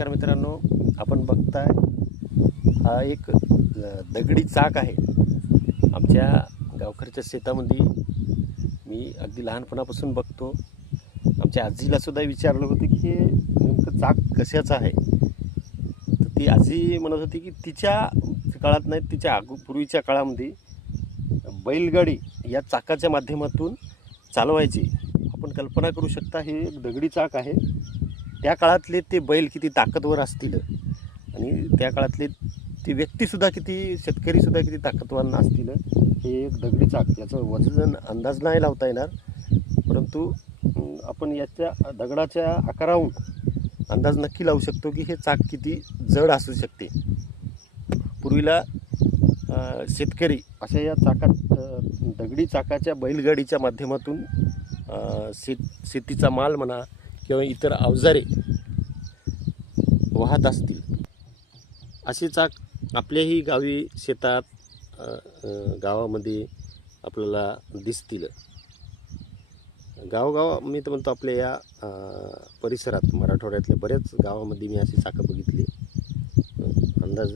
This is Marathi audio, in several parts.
नमस्कार मित्रांनो, आपण बघताय हा एक दगडी चाक आहे. आमच्या गावकऱ्याच्या शेतामध्ये मी अगदी लहानपणापासून बघतो. आमच्या आजीला सुद्धा विचारलं होतं की हे नेमकं चाक कशाचं आहे. तर ती आजी म्हणत होती की तिच्या काळात नाही, तिच्या पूर्वीच्या काळामध्ये बैलगाडी या चाकाच्या माध्यमातून चालवायची. आपण कल्पना करू शकता, हे एक दगडी चाक आहे. त्या काळातले ते बैल किती ताकदवर असतील आणि त्या काळातले ती व्यक्तीसुद्धा किती, शेतकरीसुद्धा किती ताकदवान असतील. हे एक दगडी चाक, याचं वजन अंदाज नाही लावता येणार, परंतु आपण याच्या दगडाच्या आकारावरून अंदाज नक्की लावू शकतो की हे चाक किती जड असू शकते. पूर्वीला शेतकरी अशा या चाकात, दगडी चाकाच्या बैलगाडीच्या माध्यमातून शेतीचा माल म्हणा किंवा इतर अवजारे वाहत असतील. असे चाक आपल्याही गावी, शेतात, गावामध्ये आपल्याला दिसतील. गावगाव मी तर म्हणतो, आपल्या या परिसरात, मराठवाड्यातल्या बऱ्याच गावामध्ये मी अशी चाकं बघितली. अंदाज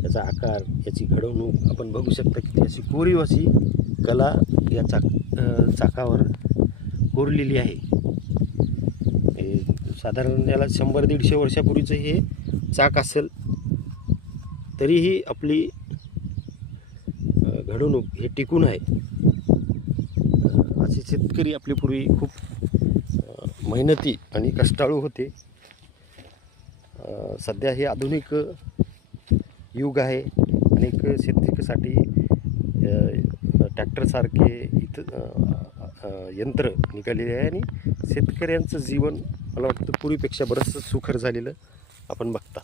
याचा आकार, याची घडवणूक आपण बघू शकता की अशी कोरीव अशी कला या चाकावर कोरलेली आहे. साधारण याला 100-150 वर्षापूर्वीचं हे चाक असेल, तरीही आपली घडवणूक हे टिकून आहे. असे शेतकरी आपले पूर्वी खूप मेहनती आणि कष्टाळू होते. सध्या हे आधुनिक युग आहे. अनेक शेतीसाठी ट्रॅक्टरसारखे यंत्र निघालेले आहे आणि शेतकऱ्यांचं जीवन मला वाटतं पूर्वीपेक्षा बरंचसं सुखर झालेलं आपण बघता.